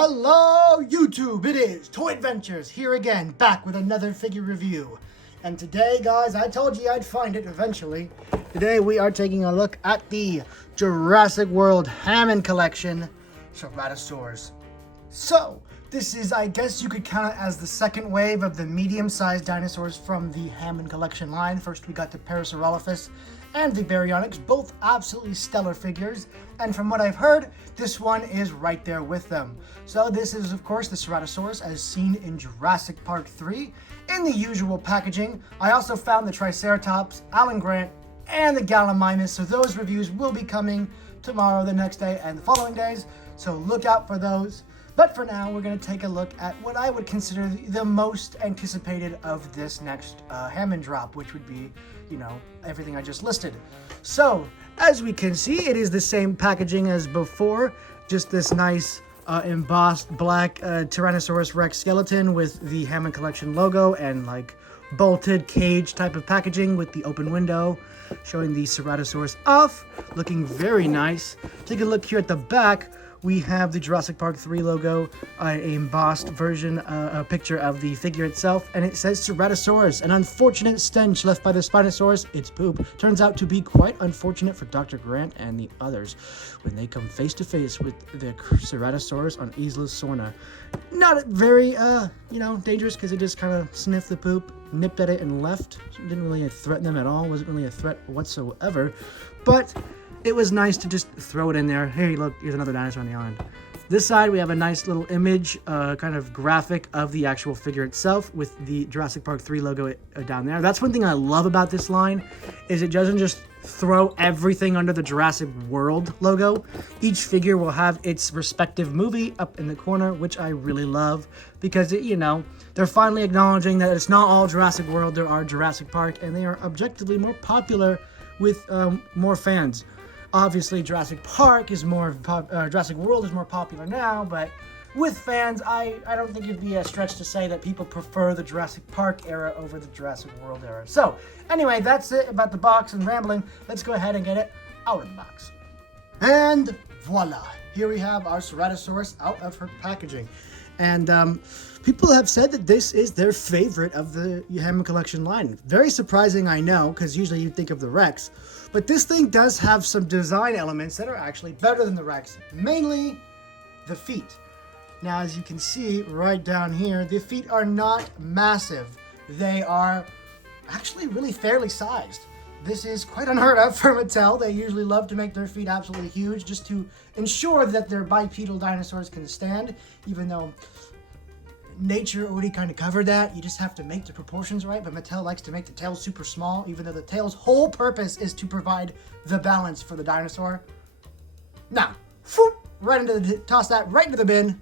Hello YouTube, it is Toy Adventures here again, back with another figure review. And today, guys, I told you I'd find it eventually. Today we are taking a look at the Jurassic World Hammond collection, Ceratosaurus. So, this is, I guess you could count it as the second wave of the medium-sized dinosaurs from the Hammond collection line. First we got the Parasaurolophus and the Baryonyx, both absolutely stellar figures, and from what I've heard, this one is right there with them. So this is, of course, the Ceratosaurus as seen in Jurassic Park 3 in the usual packaging. I also found the Triceratops, Alan Grant, and the Gallimimus, so those reviews will be coming tomorrow, the next day, and the following days, so look out for those. But for now, we're going to take a look at what I would consider the most anticipated of this next Hammond drop, which would be, you know, everything I just listed. So, as we can see, it is the same packaging as before, just this nice embossed black Tyrannosaurus Rex skeleton with the Hammond Collection logo and like bolted cage type of packaging with the open window showing the Ceratosaurus off, looking very nice. Take a look here at the back. We have the Jurassic Park 3 logo, an embossed version, a picture of the figure itself, and it says Ceratosaurus. An unfortunate stench left by the Spinosaurus, its poop, turns out to be quite unfortunate for Dr. Grant and the others when they come face to face with the Ceratosaurus on Isla Sorna. Not very, dangerous because it just kind of sniffed the poop, nipped at it, and left. Didn't really threaten them at all, wasn't really a threat whatsoever, but it was nice to just throw it in there. Hey, look, here's another dinosaur on the island. This side, we have a nice little image, kind of graphic of the actual figure itself with the Jurassic Park 3 logo down there. That's one thing I love about this line, is it doesn't just throw everything under the Jurassic World logo. Each figure will have its respective movie up in the corner, which I really love, because, they're finally acknowledging that it's not all Jurassic World, there are Jurassic Park, and they are objectively more popular with more fans. Obviously, Jurassic Park is Jurassic World is more popular now, but with fans, I don't think it'd be a stretch to say that people prefer the Jurassic Park era over the Jurassic World era. So, anyway, that's it about the box and rambling. Let's go ahead and get it out of the box. And voila! Here we have our Ceratosaurus out of her packaging. And people have said that this is their favorite of the Hammond Collection line. Very surprising, I know, because usually you'd think of the Rex. But this thing does have some design elements that are actually better than the Rex. Mainly, the feet. Now, as you can see right down here, the feet are not massive. They are actually really fairly sized. This is quite unheard of for Mattel. They usually love to make their feet absolutely huge just to ensure that their bipedal dinosaurs can stand, even though nature already kind of covered that. You just have to make the proportions right, but Mattel likes to make the tail super small, even though the tail's whole purpose is to provide the balance for the dinosaur. Now, toss that right into the bin.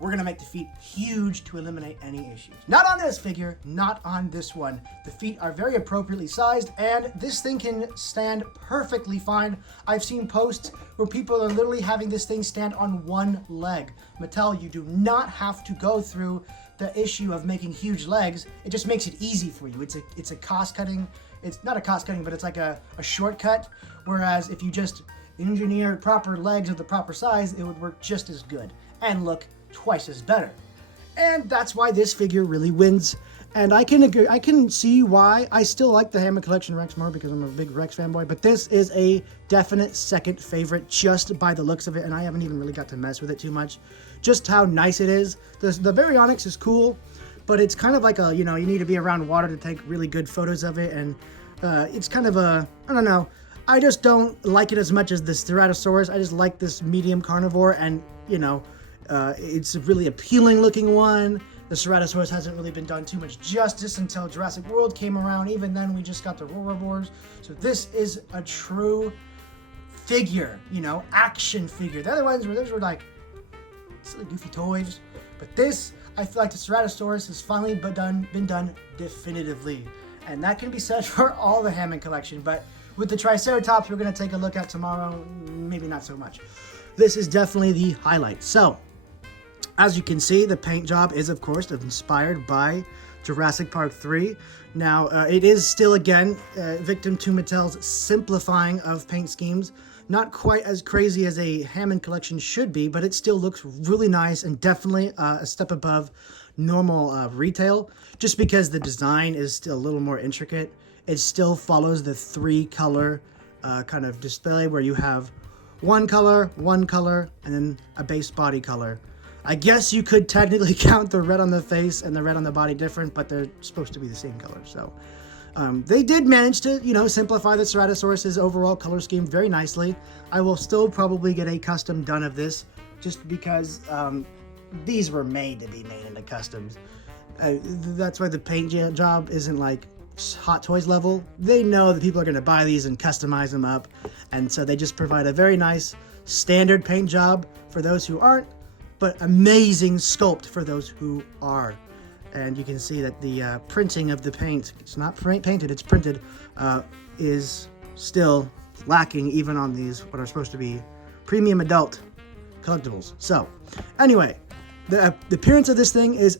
We're going to make the feet huge to eliminate any issues. Not on this figure, not on this one. The feet are very appropriately sized, and this thing can stand perfectly fine. I've seen posts where people are literally having this thing stand on one leg. Mattel, you do not have to go through the issue of making huge legs. It just makes it easy for you. It's a cost-cutting, it's not a cost-cutting, but it's like a shortcut, whereas if you just engineer proper legs of the proper size, it would work just as good and look twice as better. And that's why this figure really wins. And I can agree, I can see why. I still like the Hammond Collection Rex more because I'm a big Rex fanboy, but this is a definite second favorite just by the looks of it, and I haven't even really got to mess with it too much. Just how nice it is. The Baryonyx is cool, but it's kind of like a, you need to be around water to take really good photos of it, and it's kind of a, I don't know, I just don't like it as much as the Ceratosaurus. I just like this medium carnivore, and, it's a really appealing looking one. The Ceratosaurus hasn't really been done too much justice until Jurassic World came around. Even then, we just got the Roarboars. So this is a true figure, action figure. The other ones, those were like silly, goofy toys. But this, I feel like the Ceratosaurus has finally been done definitively. And that can be said for all the Hammond collection. But with the Triceratops, we're going to take a look at tomorrow. Maybe not so much. This is definitely the highlight. So, as you can see, the paint job is, of course, inspired by Jurassic Park 3. Now, it is still, again, victim to Mattel's simplifying of paint schemes. Not quite as crazy as a Hammond collection should be, but it still looks really nice and definitely a step above normal retail, just because the design is still a little more intricate. It still follows the 3-color kind of display where you have one color, and then a base body color. I guess you could technically count the red on the face and the red on the body different, but they're supposed to be the same color. So they did manage to, you know, simplify the Ceratosaurus's overall color scheme very nicely. I will still probably get a custom done of this, just because these were made to be made into customs. That's why the paint job isn't like Hot Toys level. They know that people are going to buy these and customize them up, and so they just provide a very nice standard paint job for those who aren't, but amazing sculpt for those who are. And you can see that the printing of the paint, it's not painted, it's printed, is still lacking even on these, what are supposed to be premium adult collectibles. So anyway, the appearance of this thing is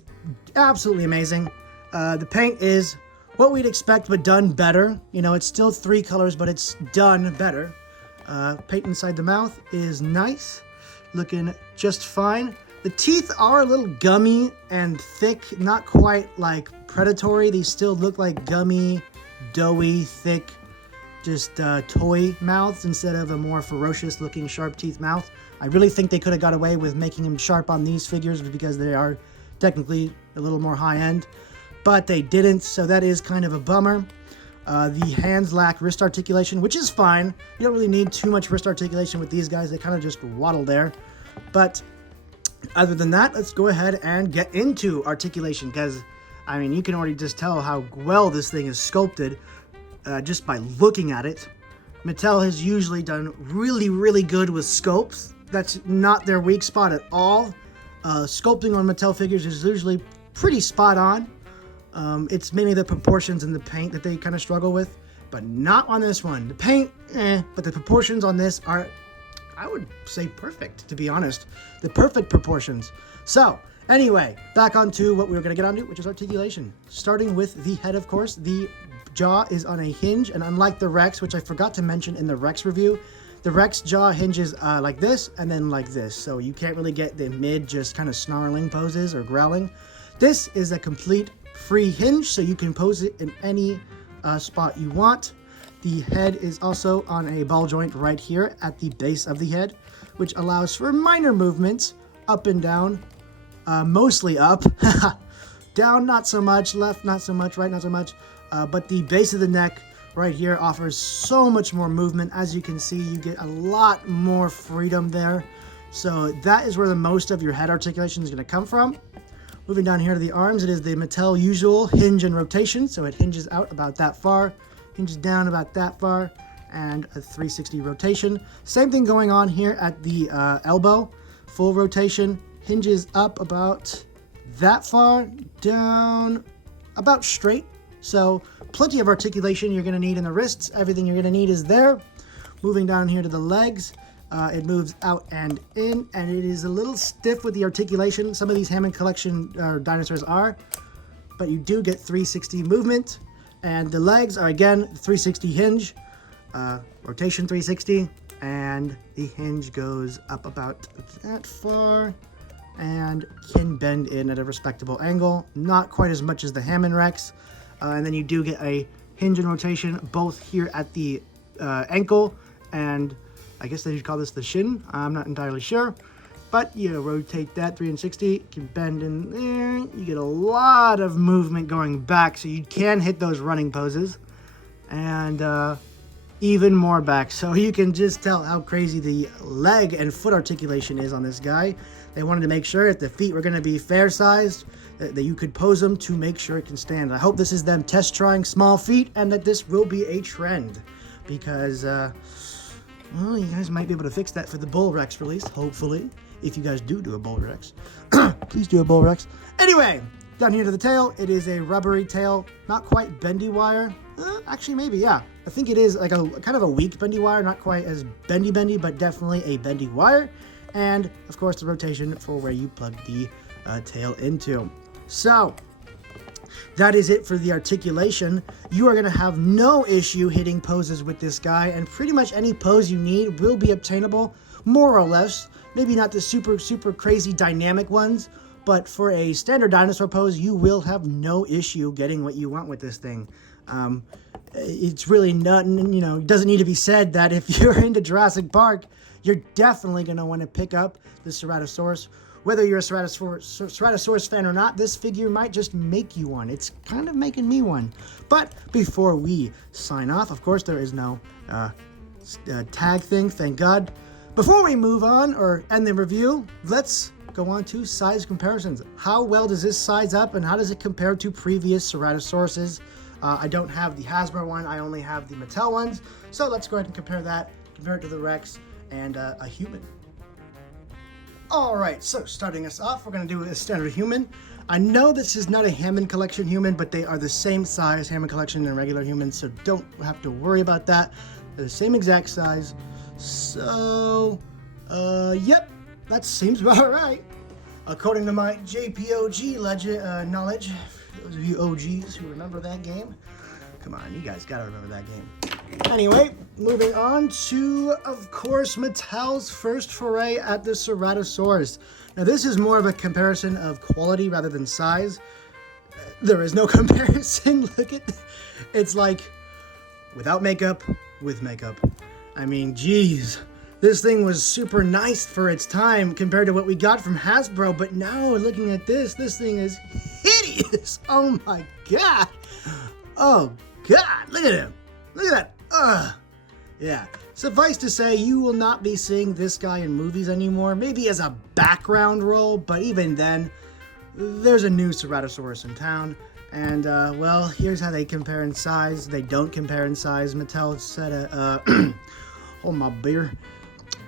absolutely amazing. The paint is what we'd expect, but done better. You know, it's still 3 colors, but it's done better. Paint inside the mouth is nice, looking just fine. The teeth are a little gummy and thick, not quite like predatory. These still look like gummy, doughy, thick, just toy mouths instead of a more ferocious looking sharp teeth mouth. I really think they could have got away with making them sharp on these figures because they are technically a little more high end, but they didn't, so that is kind of a bummer. The hands lack wrist articulation, which is fine. You don't really need too much wrist articulation with these guys. They kind of just waddle there. But other than that, let's go ahead and get into articulation, because, I mean, you can already just tell how well this thing is sculpted just by looking at it. Mattel has usually done really, really good with sculpts. That's not their weak spot at all. Sculpting on Mattel figures is usually pretty spot on. It's mainly the proportions and the paint that they kind of struggle with, but not on this one. The paint, but the proportions on this are, I would say, perfect, to be honest. The perfect proportions. So, anyway, back onto what we were going to get onto, which is articulation. Starting with the head, of course. The jaw is on a hinge, and unlike the Rex, which I forgot to mention in the Rex review, the Rex jaw hinges like this and then like this, so you can't really get the mid just kind of snarling poses or growling. This is a complete free hinge, so you can pose it in any spot you want. The head is also on a ball joint right here at the base of the head, which allows for minor movements up and down, mostly up. Down not so much, left not so much, right not so much, but the base of the neck right here offers so much more movement. As you can see, you get a lot more freedom there. So that is where the most of your head articulation is going to come from. Moving down here to the arms, it is the Mattel usual hinge and rotation. So it hinges out about that far, hinges down about that far, and a 360 rotation. Same thing going on here at the elbow. Full rotation, hinges up about that far, down about straight. So plenty of articulation you're going to need in the wrists. Everything you're going to need is there. Moving down here to the legs, it moves out and in, and it is a little stiff with the articulation. Some of these Hammond collection dinosaurs are, but you do get 360 movement. And the legs are, again, 360 hinge, rotation 360, and the hinge goes up about that far and can bend in at a respectable angle. Not quite as much as the Hammond Rex. And then you do get a hinge and rotation both here at the ankle, and I guess they should call this the shin. I'm not entirely sure. But you rotate that 360, can bend in there. You get a lot of movement going back, so you can hit those running poses. And even more back. So you can just tell how crazy the leg and foot articulation is on this guy. They wanted to make sure that the feet were going to be fair-sized, that you could pose them to make sure it can stand. I hope this is them test trying small feet and that this will be a trend, because well, you guys might be able to fix that for the Bull Rex release, hopefully. If you guys do a Bull Rex. Please do a Bull Rex. Anyway, down here to the tail, it is a rubbery tail, not quite bendy wire. Actually, maybe, yeah. I think it is like a kind of a weak bendy wire, not quite as bendy, but definitely a bendy wire. And, of course, the rotation for where you plug the tail into. So, that is it for the articulation. You are going to have no issue hitting poses with this guy, and pretty much any pose you need will be obtainable, more or less. Maybe not the super crazy dynamic ones, but for a standard dinosaur pose, you will have no issue getting what you want with this thing. It's really nothing, doesn't need to be said that if you're into Jurassic Park, you're definitely going to want to pick up the Ceratosaurus. Whether you're a Ceratosaurus fan or not, this figure might just make you one. It's kind of making me one. But before we sign off, of course, there is no tag thing, thank God. Before we move on or end the review, let's go on to size comparisons. How well does this size up, and how does it compare to previous Ceratosauruses? I don't have the Hasbro one, I only have the Mattel ones. So let's go ahead and compare it to the Rex and a human. Alright, so starting us off, we're going to do a standard human. I know this is not a Hammond collection human, but they are the same size, Hammond collection and regular humans, so don't have to worry about that. They're the same exact size. So, yep, that seems about right. According to my JPOG knowledge, for those of you OGs who remember that game, come on, you guys gotta remember that game. Anyway, moving on to, of course, Mattel's first foray at the Ceratosaurus. Now, this is more of a comparison of quality rather than size. There is no comparison. Look at, it's like without makeup, with makeup. I mean, geez, this thing was super nice for its time compared to what we got from Hasbro, but now looking at this thing is hideous. Oh my God. Oh God, look at him. Look at that. Ugh. Yeah. Suffice to say, you will not be seeing this guy in movies anymore. Maybe as a background role, but even then, there's a new Ceratosaurus in town. And, well, here's how they compare in size. They don't compare in size. Mattel said, hold my beer.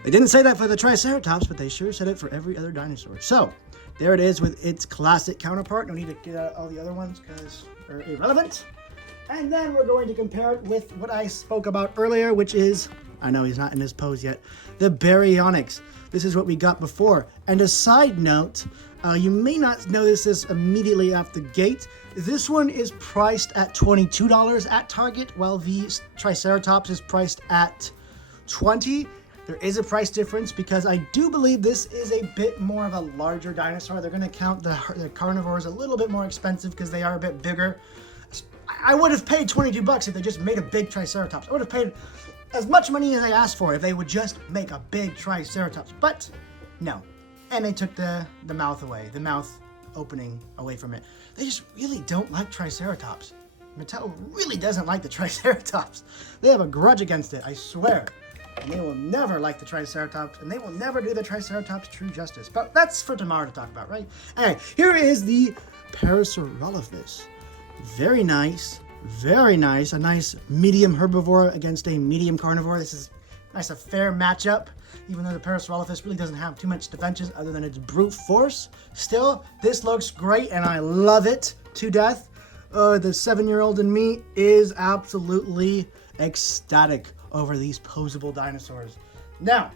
They didn't say that for the Triceratops, but they sure said it for every other dinosaur. So, there it is with its classic counterpart. No need to get out all the other ones because they're irrelevant. And then we're going to compare it with what I spoke about earlier, which is, I know he's not in his pose yet, the Baryonyx. This is what we got before. And a side note, you may not notice this immediately off the gate. This one is priced at $22 at Target, while the Triceratops is priced at $20. There is a price difference because I do believe this is a bit more of a larger dinosaur. They're going to count the carnivores a little bit more expensive because they are a bit bigger. I would have paid $22 if they just made a big Triceratops. I would have paid as much money as I asked for if they would just make a big Triceratops. But no. And they took the mouth away, the mouth opening away from it. They just really don't like Triceratops. Mattel really doesn't like the Triceratops. They have a grudge against it, I swear. And they will never like the Triceratops, and they will never do the Triceratops true justice. But that's for tomorrow to talk about, right? Anyway, here is the Parasaurolophus. Very nice, very nice. A nice medium herbivore against a medium carnivore. This is nice, a fair matchup, even though the Parasaurolophus really doesn't have too much defenses other than its brute force. Still, this looks great, and I love it to death. The 7-year-old in me is absolutely ecstatic over these posable dinosaurs. Now,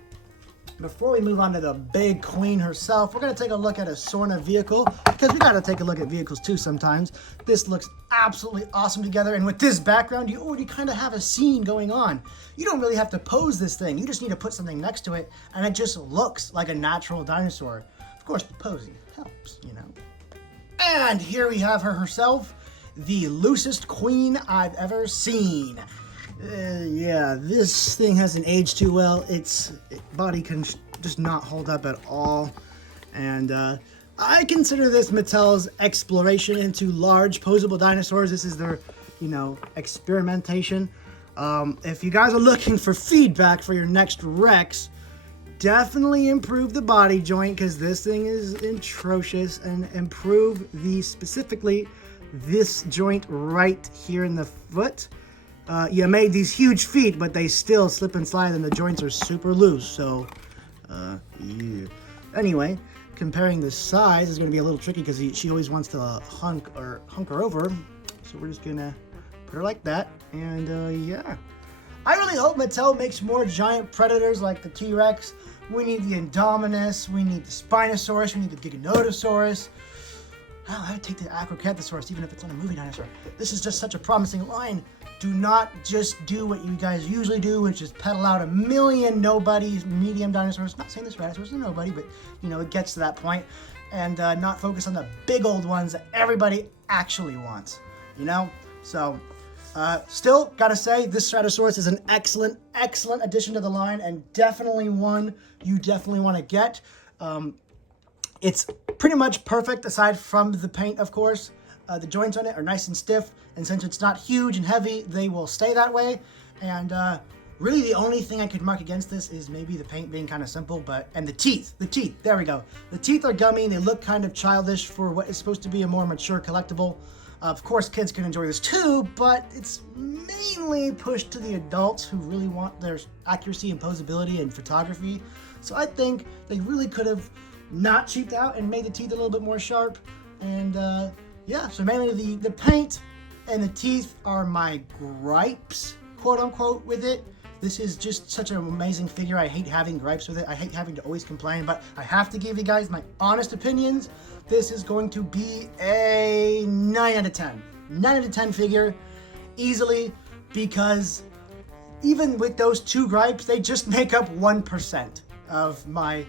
before we move on to the big queen herself, we're going to take a look at a Sorna vehicle, because we got to take a look at vehicles too sometimes. This looks absolutely awesome together, and with this background, you already kind of have a scene going on. You don't really have to pose this thing. You just need to put something next to it, and it just looks like a natural dinosaur. Of course, the posing helps, you know. And here we have her herself, the loosest queen I've ever seen. Yeah, this thing hasn't aged too well. Its body can just not hold up at all. And I consider this Mattel's exploration into large posable dinosaurs. This is their, experimentation. If you guys are looking for feedback for your next Rex, definitely improve the body joint, because this thing is atrocious, and improve specifically this joint right here in the foot. You made these huge feet, but they still slip and slide, and the joints are super loose. So, yeah. Anyway, comparing the size is going to be a little tricky because she always wants to hunker over. So we're just gonna put her like that, and yeah. I really hope Mattel makes more giant predators like the T-Rex. We need the Indominus, we need the Spinosaurus, we need the Giganotosaurus. oh, I'd take the Acrocanthosaurus even if it's not a movie dinosaur. This is just such a promising line. Do not just do what you guys usually do, which is peddle out a million nobodies, medium dinosaurs. Not saying this Ceratosaurus is a nobody, but you know, it gets to that point. And not focus on the big old ones that everybody actually wants, you know? So, still gotta say, this Ceratosaurus is an excellent, excellent addition to the line, and definitely one you definitely want to get. It's pretty much perfect aside from the paint, of course. The joints on it are nice and stiff, and since it's not huge and heavy, they will stay that way. And really the only thing I could mark against this is maybe the paint being kind of simple, and the teeth, there we go. The teeth are gummy, they look kind of childish for what is supposed to be a more mature collectible. Of course, kids can enjoy this too, but it's mainly pushed to the adults who really want their accuracy and posability and photography. So I think they really could have not cheaped out and made the teeth a little bit more sharp. And yeah, so mainly the paint and the teeth are my gripes, quote unquote, with it. This is just such an amazing figure. I hate having gripes with it. I hate having to always complain, but I have to give you guys my honest opinions. This is going to be a 9 out of 10. 9 out of 10 figure, easily, because even with those two gripes, they just make up 1% of my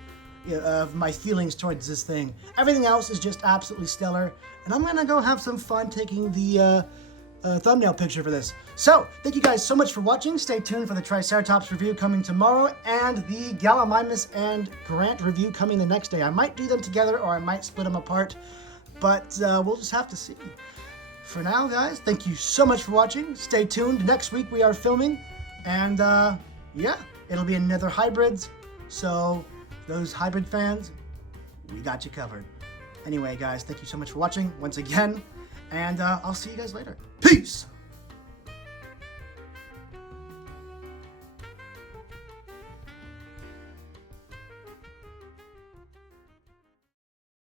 feelings towards this thing. Everything else is just absolutely stellar, and I'm gonna go have some fun taking the thumbnail picture for this. So, thank you guys so much for watching. Stay tuned for the Triceratops review coming tomorrow, and the Gallimimus and Grant review coming the next day. I might do them together, or I might split them apart, but we'll just have to see. For now, guys, thank you so much for watching. Stay tuned. Next week we are filming, and yeah, it'll be another hybrids, so those hybrid fans, we got you covered. Anyway, guys, thank you so much for watching once again, and I'll see you guys later. Peace!